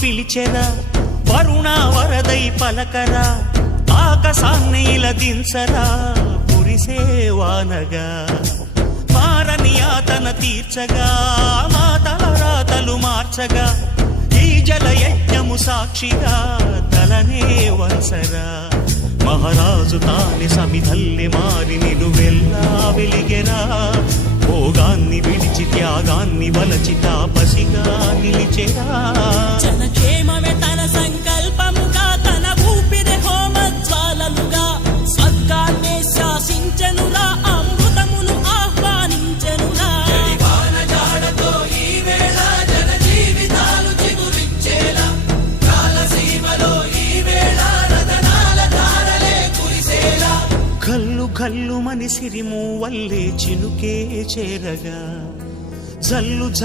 పిలిచెరా వరుణ వరదై పలకరా ఆకాశాన్ని ఇలా దించరా కురిసేవానగా మారని యాతన తీర్చగా మాతల రాతలు మార్చగా ఈ జలయజ్ఞము సాక్షిగా తలనే వంచరా మహారాజు తాని సమిధల్లి మారి నిలువెల్లా వెలిగెరా భోగాన్ని విడిచి త్యాగాన్ని వలచి తాపసిగా నిలిచెరా జనక్షేమమే తన సంకల్పముగా తన ఊపిరి హోమజ్వాలలుగా స్వర్గాన్నే శాసించెనురా అమృతమును ఆహ్వానించెనురా కల్లు కల్లు మని సిరిము వల్లే చినుకే చేరగా జల్లు జల్లు